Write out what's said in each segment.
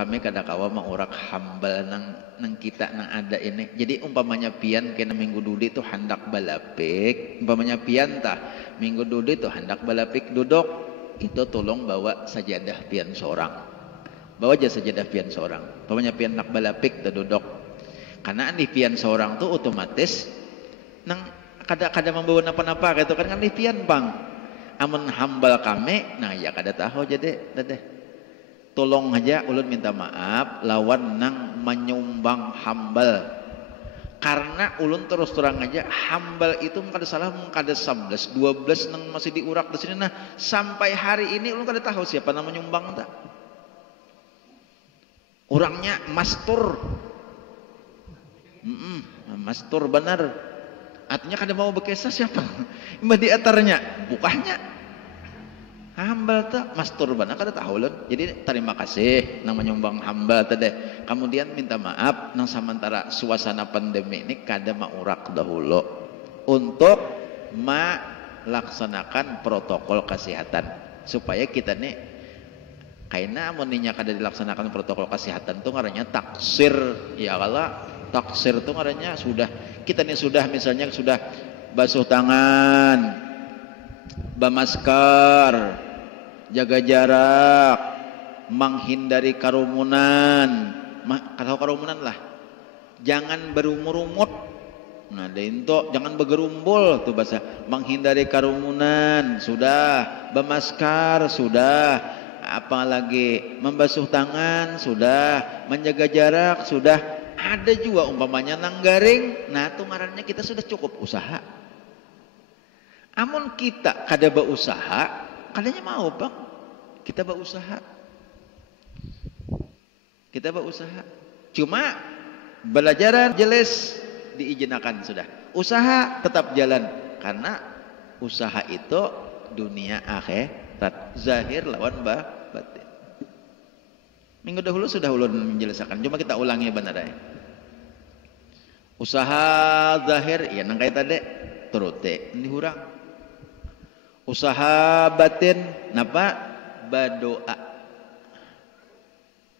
kami kada kawa maurak hambal nang kita nang ada ini. Jadi umpamanya pian kena minggu dudi itu hendak balapik, umpamanya pian tah minggu dudi itu hendak balapik duduk, itu tolong bawa sajadah pian seorang, bawa aja sajadah pian seorang. Umpamanya pian nak balapik tu duduk, karena di pian seorang tuh otomatis nang kada membawa napa-napa gitu kan di pian bang. Amun hambal kami, nah ya kada tahu jadi deh. Tolong aja ulun minta maaf lawan nang menyumbang hambal, karena ulun terus terang aja hambal itu kada salah kada 11 12 nang masih diurak di sini. Nah sampai hari ini ulun kada tahu siapa nang menyumbang tak. Orangnya mastur, mastur benar, artinya kada mau bekesa siapa mbah di atarnya bukahnya hambal tak mastur benar kada tahu ulun. Jadi terima kasih nang menyumbang hambal tadi. Kemudian minta maaf nang sementara suasana pandemi ini kada maurak dahulu untuk melaksanakan protokol kesehatan supaya kita nih kayaknya amuninya kada dilaksanakan protokol kesehatan tuh ngarannya taksir. Ya kalau taksir tuh ngarannya sudah kita nih sudah misalnya sudah basuh tangan, bamasker, jaga jarak, menghindari kerumunan, kalau kerumunan lah, jangan berumur-umur, nah dento jangan bergerumbul tuh bahasa, menghindari kerumunan sudah, bamaskar sudah, apalagi membasuh tangan sudah, menjaga jarak sudah, ada juga umpamanya nang garing, nah itu ngarannya kita sudah cukup usaha. Amun kita kada berusaha, kadanya mau bang, kita berusaha, cuma belajaran jelas diizinkan sudah, usaha tetap jalan, karena usaha itu dunia akhirat, zahir lawan batin. Minggu dahulu sudah ulun menjelaskan, cuma kita ulangi benar ya. Usaha zahir ya nang kaya tadi turute ini hurang. Usaha batin napa berdoa.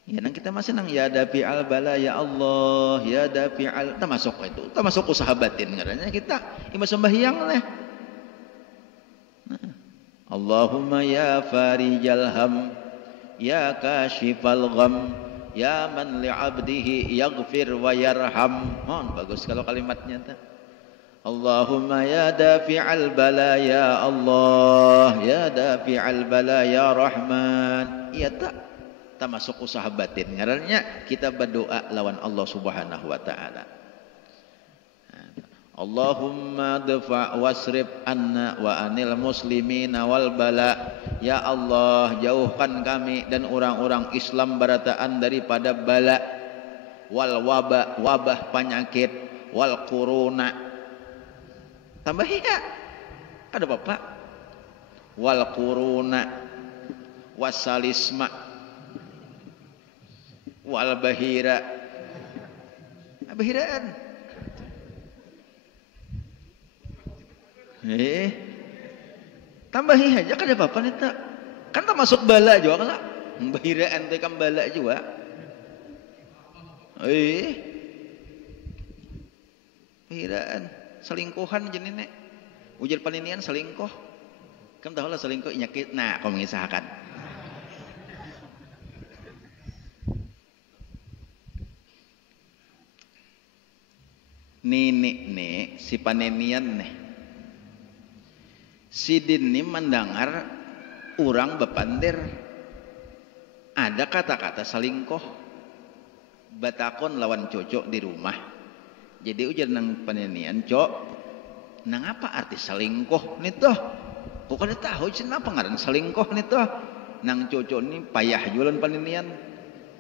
Ya nang kita masih nang ya dafi'al bala ya Allah, ya dafi'al termasuk itu, termasuk usaha batin ngarannya kita ima sembahyang leh. Nah, Allahumma ya farijal ham, ya kashifal gham, ya man li'abdihi yaghfir wa yarham. Bagus kalau kalimatnya tuh. Allahumma ya dafi'al bala ya Allah, ya dafi'al bala ya Rahman. Iya tak termasuk usaha batin ngarannya kita berdoa lawan Allah Subhanahu wa taala. Allahumma dfa' wasrif anna wa anil muslimina wal bala. Ya Allah jauhkan kami dan orang-orang Islam barataan daripada bala, wal wabah, wabah penyakit, wal kuruna. Tambah ya, ada bapak, wal kuruna, wasalisma, wal bahira, bahiraan. Tambahi aja kada apa-apa nih tak, kan termasuk bala juga kan, bahiraan itu kan bala juga. Bahiraan. Selingkuhan jenis nek ujar paninian selingkuh, kamu tahu lah selingkuh nyakit. Nah kau mengisahkan nih si paninian nih si din nih mendengar orang bepandir ada kata-kata selingkuh batakon lawan cocok di rumah. Jadi ujar nang paninian cok, nang apa arti selingkuh nih toh? Kok kada tahu sih apa ngaran selingkuh nih toh? Nang cocok nih payah jualan paninian.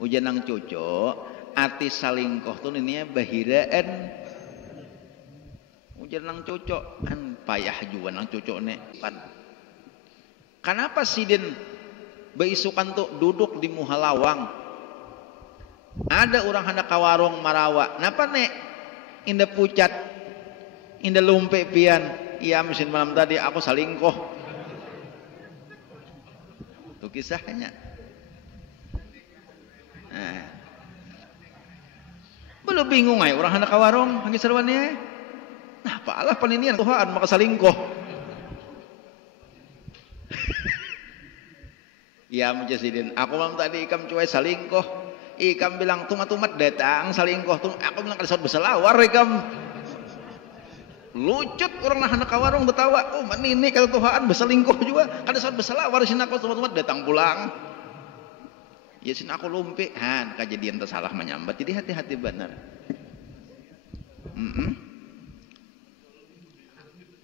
Ujar nang cocok, arti selingkuh tuh nih bahiraan. Ujar nang cocok, kan payah jualan nang cocok nih. Kenapa sidin beisukan tuh duduk di muhalawang? Ada orang hendak kawarung marawa. Napa nek? Indah pucat, indah lumpe pian. Iya mesin malam tadi aku selingkuh. Itu kisahnya. Nah, Lu bingung ay orang hendak ka warung hangge sarwane. Nah, paalah paninian Tuhan maka salingkoh. Ya Mujasidin, aku mam tadi ikam cuai salingkoh. Ikam bilang tumat-tumat datang salingkoh. Aku bilang kada saut beselawar ikam. Lucut orang nah hendak ka warung betawa. Oh, manini kalau Tuhan beselingkoh juga. Kada saut beselawar sina aku tumat-tumat datang pulang. Ya sin aku lumpi, han kejadian tersalah menyambat. Jadi hati-hati benar.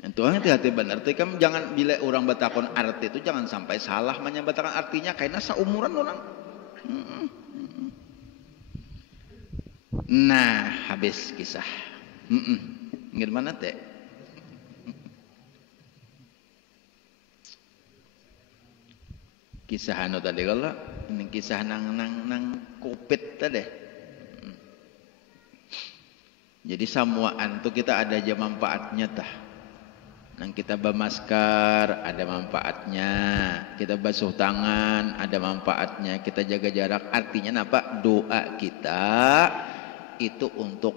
Itu hati-hati benar. Tapi kamu jangan bila orang batakon arti itu jangan sampai salah menyambatkan artinya karena seumuran orang. Nah, habis kisah. Gimana teh? Kisah anu tadi kalau ini kisah nang kopit tadi. Jadi samuaan tuh kita ada aja manfaatnya tah. Nang kita bermasker ada manfaatnya, kita basuh tangan ada manfaatnya, kita jaga jarak. Artinya apa? Doa kita itu untuk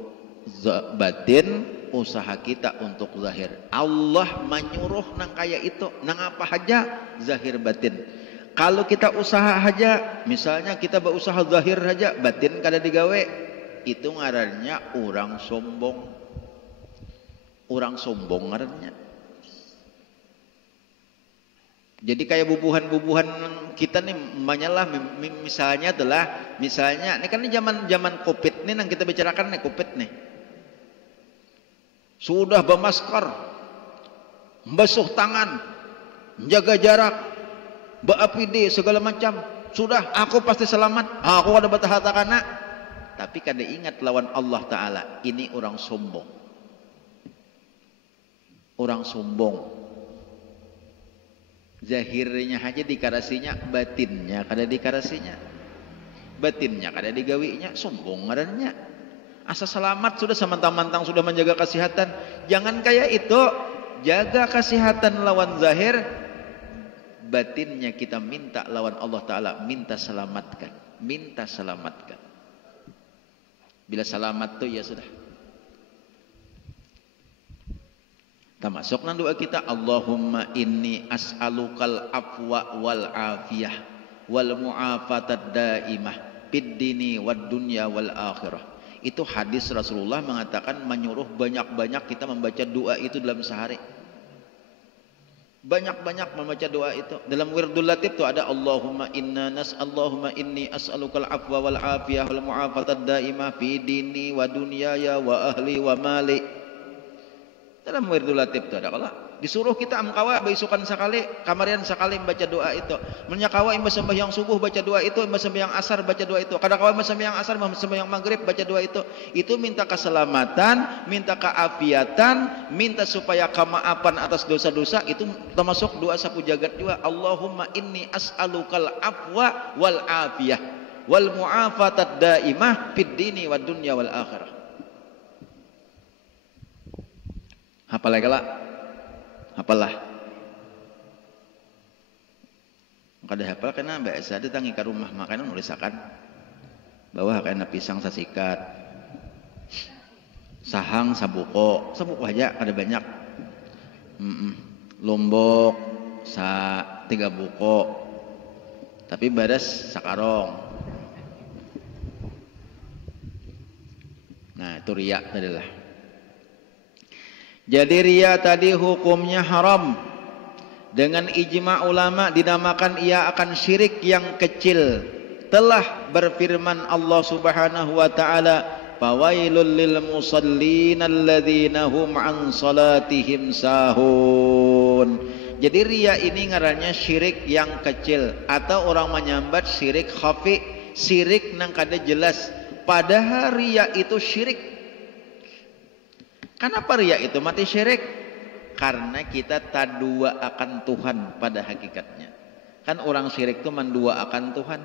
batin, usaha kita untuk zahir. Allah menyuruh nang kaya itu, nang apa aja zahir batin. Kalau kita usaha aja, misalnya kita berusaha zahir saja, batin kada digawe, itu ngarannya orang sombong. Orang sombong ngarannya. Jadi kayak bubuhan-bubuhan kita nih, banyalah misalnya ini kan ini zaman Covid nih yang kita bicarakan nih, Covid nih. Sudah bermasker, basuh tangan, menjaga jarak, BAPD segala macam, sudah aku pasti selamat, aku ada batahata kana. Tapi kada ingat lawan Allah Ta'ala, ini orang sombong. Orang sombong. Zahirnya aja dikarasinya, batinnya kada dikarasinya. Batinnya kada digawinya, sombong ngarannya. Asa selamat sudah samantang-mantang sudah menjaga kesehatan. Jangan kayak itu, jaga kesehatan lawan zahir, batinnya kita minta lawan Allah Ta'ala, minta selamatkan, minta selamatkan. Bila selamat tuh ya sudah. Termasuk nang doa kita, Allahumma inni as'alukal afwa wal afiyah wal mu'afatad daimah fid dini wad dunya wal akhirah. Itu hadis Rasulullah mengatakan menyuruh banyak-banyak kita membaca doa itu dalam sehari. Banyak-banyak membaca doa itu. Dalam wirdul latif itu ada Allahumma inni as'alukal afwa wal afiyah wal mu'afatad daimah fi dini wa dunyaya wa ahli wa mali. Dalam wirdul latif itu ada kalau disuruh kita amkawa beisukan sekali, kamarian sekali membaca doa itu. Menyakawa imba sembahyang subuh baca doa itu, imba sembahyang asar baca doa itu. Kadang-kadang imba sembahyang asar, imba sembahyang maghrib baca doa itu. Itu minta keselamatan, minta keafiatan, minta supaya kemaafan atas dosa-dosa. Itu termasuk doa sapu jagat juga. Allahumma inni as'alukal afwa wal afiyah wal mu'afatad daimah fid dini wad dunya wal akhirah. Hapalah kala? Hapalah. Kada hafal kena biasa ditangi ke rumah makanan nulisakan bawah kena pisang sasikat, sahang sabuko aja ada banyak. Lombok sa 3 buko. Tapi baras sakarong. Nah, itu riya tadilah. Jadi riya tadi hukumnya haram. Dengan ijma ulama dinamakan ia akan syirik yang kecil. Telah berfirman Allah Subhanahu wa taala, "Fawailul lil musallin alladzina hum an salatihim sahun." Jadi riya ini ngarannya syirik yang kecil, atau orang menyambat syirik khafi, syirik nang kada jelas. Padahal riya itu syirik. Kenapa riya itu mati syirik? Karena kita tadua akan Tuhan pada hakikatnya. Kan orang syirik itu mendua akan Tuhan.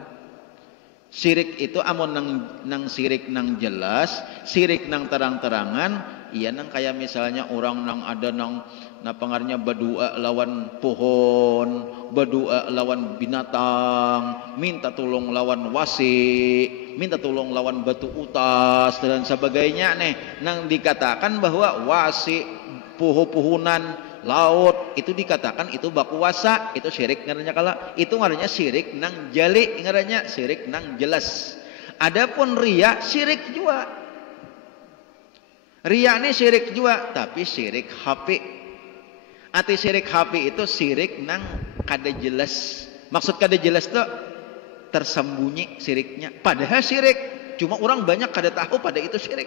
Syirik itu amun nang syirik nang jelas, syirik nang terang-terangan, iya nang kayak misalnya orang nang ada nang pengarnya berdoa lawan pohon, berdoa lawan binatang, minta tolong lawan wasi, minta tolong lawan batu utas dan sebagainya nih. Nang dikatakan bahwa wasi puhunan laut itu dikatakan itu baku wasa, itu syirik ngarannya kala. Itu ngarannya syirik nang jali, ngarannya syirik nang jelas. Adapun riya syirik juga. Riya ini syirik juga, tapi syirik hafi. Arti syirik hafi itu syirik nang kada jelas. Maksud kada jelas tuh tersembunyi syiriknya. Padahal syirik, cuma orang banyak kada tahu pada itu syirik.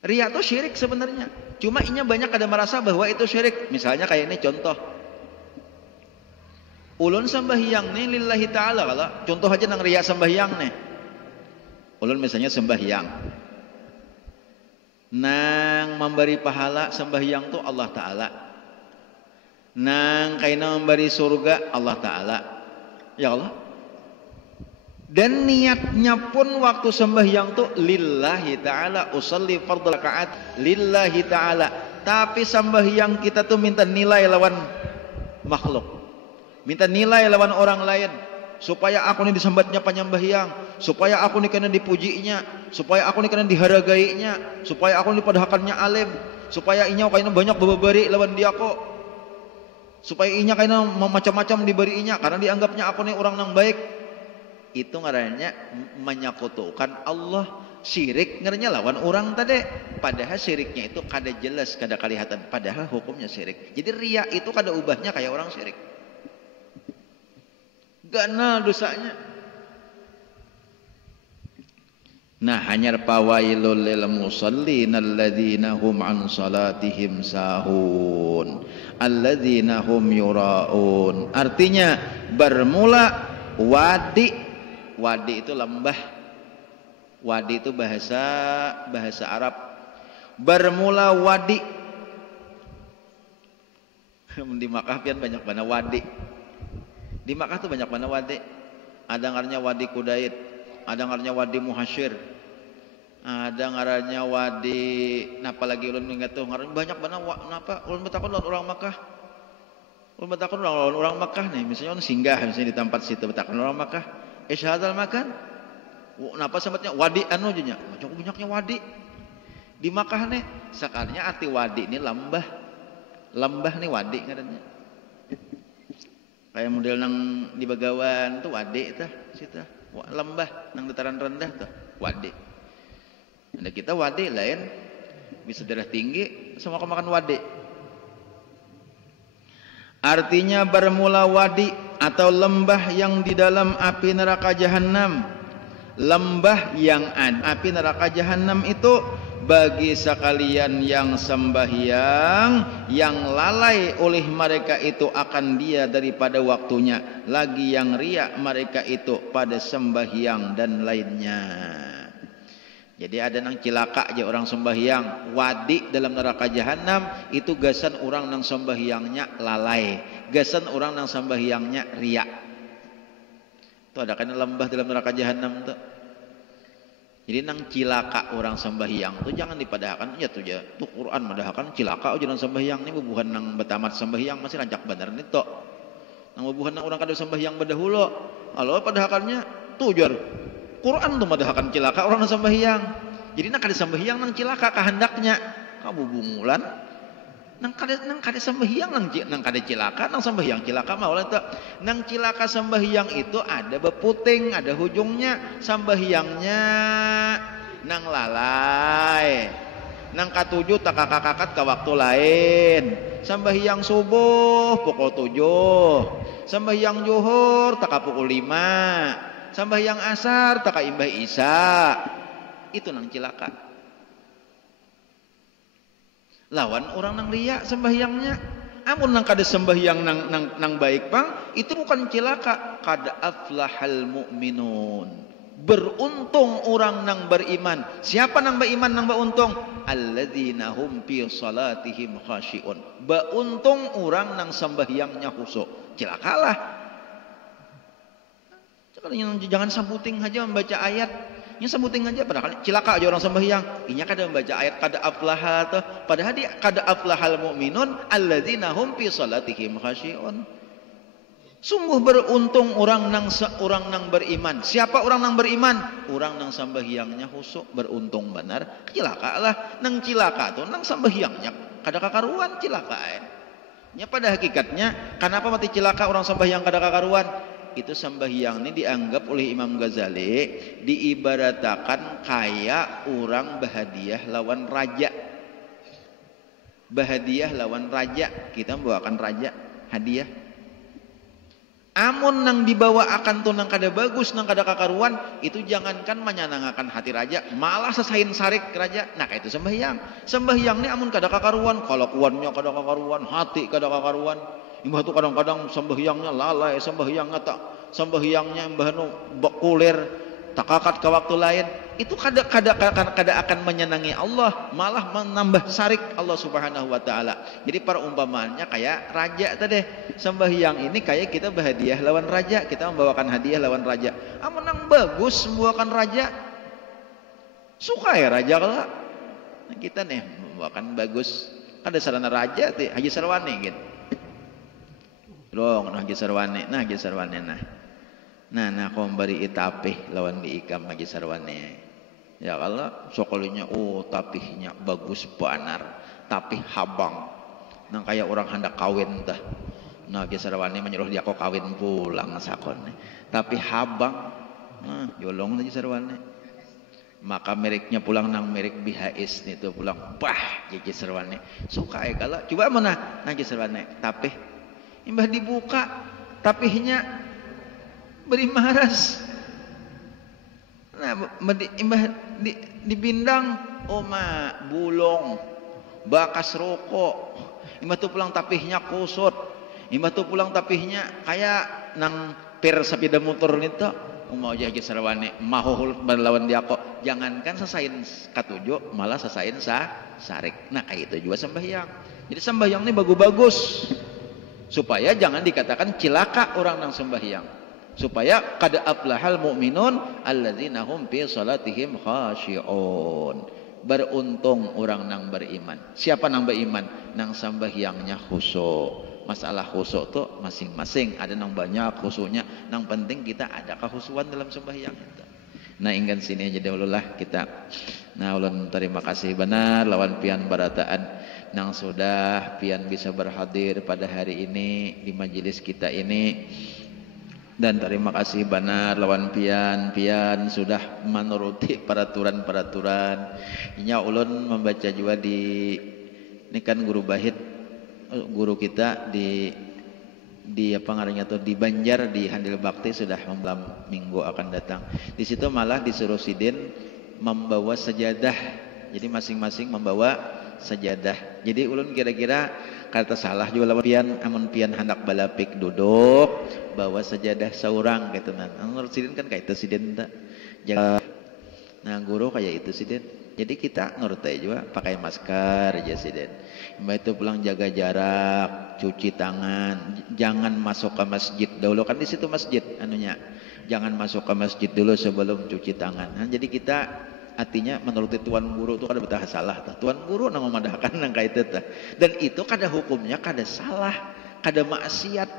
Riya itu syirik sebenarnya. Cuma inya banyak kada merasa bahwa itu syirik. Misalnya kayak ini contoh. Ulun sembahyang nih lillahi ta'ala kala. Contoh aja nang riya sembahyang nih. Ulun misalnya sembahyang. Nang memberi pahala sembahyang tuh Allah Ta'ala. Nang kaina memberi surga Allah Ta'ala. Ya Allah. Dan niatnya pun waktu sembahyang tuh lillahi ta'ala, usalli fardhu rakaat lillahi ta'ala. Tapi sembahyang kita tuh minta nilai lawan makhluk. Minta nilai lawan orang lain. Supaya aku ini disambatnya panyambahyang, supaya aku ini kena dipujinya, supaya aku ini kena diharagainya, supaya aku ini padahakannya alim, supaya inya kena banyak bababari lawan dia kok. Supaya inya kena macam-macam diberinya karena dianggapnya aku nih orang yang baik. Itu ngarannya menyekutukan Allah. Syirik ngarannya lawan orang tadi. Padahal syiriknya itu kada jelas, kada kelihatan, padahal hukumnya syirik. Jadi riya itu kada ubahnya kayak orang syirik. Gana dosanya. Nah, hanyar pawailul lil musallin alladzina hum an salatihim sahun alladzina hum yuraun. Artinya bermula wadi. Wadi itu lembah. Wadi itu bahasa Arab. Bermula wadi. Di Makkah pian banyak mana wadi. Di Makkah tuh banyak mana wadi. Ada ngarannya wadi Kudaid, ada ngarannya wadi Muhasyir, ada ngarannya wadi napa lagi ulun ingat tuh ngarannya banyak mana napa ulun betakon lawan orang Makkah. Ulun betakon lawan orang Makkah nih, misalnya ulun singgah misalnya di tempat situ betakon orang Makkah. Isyhadal makan. Napa sambatnya wadi anu nya. Macam banyaknya wadi. Di Makkah nih, sakarnya arti wadi ini lembah. Lembah nih wadi ngarannya. Kayak model nang di Bagawan tuh wadi tah, situ. Lembah nang dataran rendah tuh, wadi. Ada kita wadi lain bisa darah tinggi sama makan wadi. Artinya bermula wadi atau lembah yang di dalam api neraka jahanam. Lembah yang ada api neraka jahanam itu bagi sekalian yang sembahyang, yang lalai oleh mereka itu akan dia daripada waktunya, lagi yang riak mereka itu pada sembahyang dan lainnya. Jadi ada nang cilaka aja orang sembahyang, wadi dalam neraka jahanam itu gasan orang nang sembahyangnya lalai, gasan orang nang sembahyangnya riak. Itu ada kan lembah dalam neraka jahanam tuh. Jadi nang cilaka orang sembahyang tuh jangan dipadahkan ya tuh ya. Tuh Quran madahakan cilaka aja nang sembahyang ini bubuhan nang betamat sembahyang masih rancak bener nih tok. Nang bubuhan nang orang kada sembahyang badahulu. Halo padahakannya tuh jar. Quran tuh madahakan cilaka orang nang sembahyang. Jadi nang kada sembahyang nang cilaka kehendaknya. Kamu bungulan. Nang kada sembahyang nang kada cilaka, nang sembahyang cilaka mah oleh tuh. Nang cilaka sembahyang itu ada beputing, ada hujungnya. Sembahyangnya nang lalai. Nang katujuh tak kakak-kakak ke waktu lain. Sembahyang subuh pukul 7. Sembahyang zuhur tak pukul 5. Sembahyang asar tak imbah isya. Itu nang cilaka. Lawan orang nang riya sembahyangnya. Amun nang kada sembahyang nang baik bang, itu bukan cilaka. Kada aflahal mu'minun. Beruntung orang nang beriman. Siapa nang beriman nang beruntung? Alladzina hum fi salatihim khashi'un. Beruntung orang nang sembahyangnya khusyuk. Cilakalah. Jangan sambuting aja membaca ayat. Nya sebutin aja padahal cilaka aja orang sembahyang. Inya kada membaca ayat kada aflaha tuh. Padahal dia kada aflahal mu'minun alladzina hum fi salatihim khashi'un. Sungguh beruntung orang nang beriman. Siapa orang nang beriman? Orang nang sambahyangnya khusyuk, beruntung benar. Cilaka lah nang cilaka tuh nang sambahyangnya kada kakaruan cilaka. Nya pada hakikatnya kenapa mati cilaka orang sambahyang kada kakaruan? Itu sambahyang ini dianggap oleh Imam Ghazali diibaratakan kayak orang bahadiah lawan raja. Bahadiah lawan raja, kita membawakan raja hadiah. Amun nang dibawa akan tuh nang kada bagus, nang kada kakaruan, itu jangankan menyenangkan hati raja, malah sesain sarik raja. Nah kayak itu sembahyang. Sembahyang ini amun kada kakaruan, kalakuannya kada kakaruan, hati kada kakaruan. Imbah tuh kadang-kadang sembahyangnya lalai, sembahyangnya tak, sembahyangnya imbah nu bekuler, tak kakat ke waktu lain. Itu kada akan menyenangi Allah, malah menambah sarik Allah Subhanahu wa taala. Jadi perumpamaannya kayak raja tadi. Sembahyang ini kayak kita berhadiah lawan raja, kita membawakan hadiah lawan raja. Amun nang bagus membawakan raja, suka ya raja kalau. Nah, kita nih membawakan bagus. Ada sarana raja teh Haji Sarwani gitu. Dong, Haji Sarwani, Haji Sarwani nah kau beri itapih lawan diikam Haji Sarwani. Ya Allah, sokolinya tapihnya bagus banar, tapih habang. Nang kayak orang hendak kawin dah. Nah, Haji Sarwani menyuruh dia kok kawin pulang sakon. Tapi habang, yolong Haji Sarwani. Maka mereknya pulang nang merek BHS itu pulang, Haji Sarwani. Suka ya kalau coba mana Haji Sarwani, tapih imbah dibuka, tapihnya beri maras. Nah, imbah dibindang, bulong, bakas rokok. Imbah tuh pulang tapihnya kusut. Imbah tuh pulang tapihnya kayak nang per sepeda motor nito. Mau Haji Sarwani mahuhul berlawan dia kok. Jangankan sesain katujo, malah sesain sarik. Nah, kayak itu juga sembahyang. Jadi sembahyang ini bagus-bagus. Supaya jangan dikatakan cilaka orang nang sembahyang. Supaya qad aflahal mu'minun alladzina hum fi salatihim khashi'un. Beruntung orang nang beriman. Siapa nang beriman? Nang sambahyangnya khusyuk. Masalah khusyuk tuh masing-masing, ada nang banyak khusyuknya, nang penting kita ada kekhusyuan dalam sembahyang itu. Nah, ingin sini aja dulu lah kita. Nah, ulun terima kasih benar lawan pian barataan nang sudah pian bisa berhadir pada hari ini di majelis kita ini. Dan terima kasih benar lawan pian sudah menuruti peraturan-peraturan. Inya ulun membaca juga ini kan guru Bahit, guru kita di apa ngarannya tuh di Banjar di Handil Bakti sudah malam minggu akan datang. Di situ malah disuruh sidin membawa sajadah. Jadi masing-masing membawa sajadah. Jadi ulun kira-kira kata salah juga lawan pian, amun pian hendak balapik duduk bawa sajadah seorang gitu nan. Menurut sidin kan kayak itu sidin tak. Nah, guru kayak itu sidin. Jadi kita nurut aja juga pakai masker aja sidin. Mbak itu pulang jaga jarak, cuci tangan, jangan masuk ke masjid dulu kan di situ masjid anunya. Jangan masuk ke masjid dulu sebelum cuci tangan. Nah, jadi kita artinya menurut tuan guru itu kada betah salah tah. Tuan guru nang memadahkan nang kaita tah. Dan itu kada hukumnya kada salah, kada maksiat.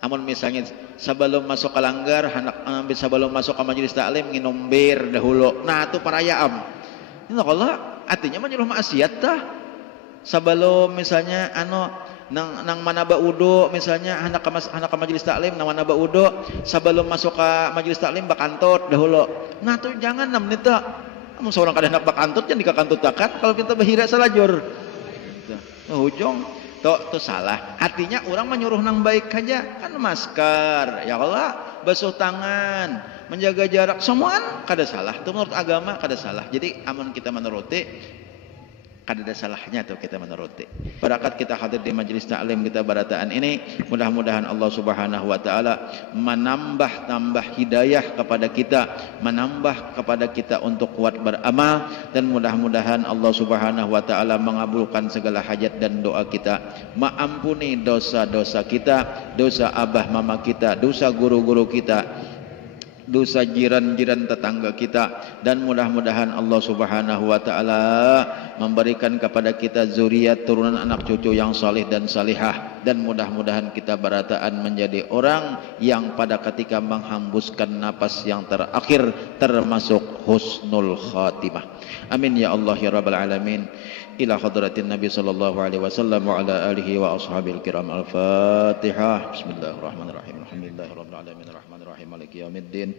Amun misalnya sebelum masuk ke langgar hendak sebelum masuk ke majelis taklim nginum bir dahulu. Nah, itu parayaam. Ini kalau artinya menyuruh maksiat tah. Sebelum misalnya nang manaba udu misalnya hendak ke majelis taklim nang manaba udu sebelum masuk ke majelis taklim bakantut dahulu. Nah, tuh jangan nam nita. Amun seorang kada hendak bakantut jangan dikakantutakan kalau kita bahira salajur. Ujung tuh salah. Artinya orang menyuruh nang baik aja kan masker, ya Allah, basuh tangan, menjaga jarak, semua kada salah. Itu menurut agama kada salah. Jadi amun kita menuruti kada ada salahnya tuh kita menuruti. Barakat kita hadir di majelis taklim kita barataan ini, mudah-mudahan Allah Subhanahu wa taala menambah hidayah kepada kita, menambah kepada kita untuk kuat beramal, dan mudah-mudahan Allah Subhanahu wa taala mengabulkan segala hajat dan doa kita, mengampuni dosa-dosa kita, dosa abah mama kita, dosa guru-guru kita, dosa jiran-jiran tetangga kita, dan mudah-mudahan Allah Subhanahu wa taala memberikan kepada kita zuriat turunan anak cucu yang saleh dan salihah, dan mudah-mudahan kita berataan menjadi orang yang pada ketika menghembuskan napas yang terakhir termasuk husnul khatimah. Amin ya Allah ya rabbal alamin. Ila hadratin Nabi sallallahu alaihi wasallam wa ala alihi wa ashabil kiram. Al-Fatihah. Bismillahirrahmanirrahim. Alhamdulillahirabbil alamin arrahmanir rahim maliki yaumiddin.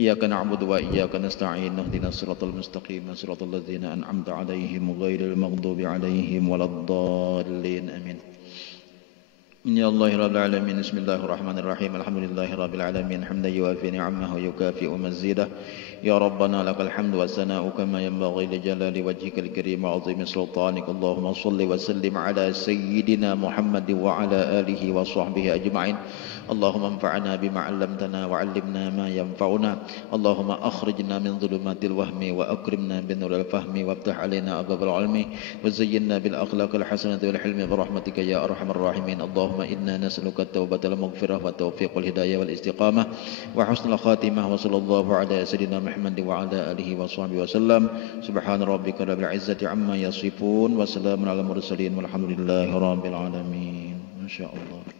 Iyyaka na'budu wa iyyaka nasta'in. Ihdinas siratal mustaqim, siratal ladzina an'amta 'alaihim ghairil maghdubi 'alaihim waladdallin. Amin. Ya Allah rabbil alamin. Bismillahirrahmanirrahim. Alhamdulillahirabbil alamin hamdan yuwafi ni'amahu yukafi'u mazidah. Ya Rabbana lakal hamdu wassana'u kama yanbaghi li jalali wajhikal karim wa 'azimi sultanik. Allahumma shalli wa sallim ala sayyidina Muhammad wa ala alihi wa sahbihi ajma'in. Allahumma anfa'na bima 'allamtana wa 'allimna ma yanfa'una. Allahumma akhrijna min dhulumatil wahmi wa akrimna bin nuril fahmi waftah 'alaina abwabal 'ilmi wa zayyinna bil akhlaqil hasanati wal hilmi bi rahmatika ya arhamar rahimin. Allahumma inna nas'aluka at-taubata wal maghfirah wa tawfiqal hidayah wal istiqamah wa husnul khatimah. Wa sallallahu ala sayyidina Muhammad wa ala alihi wa sahbihi wasallam. Subhana rabbika rabbil izzati amma yasifun wa salamun alal mursalin walhamdulillahi rabbil alamin. Masyaallah.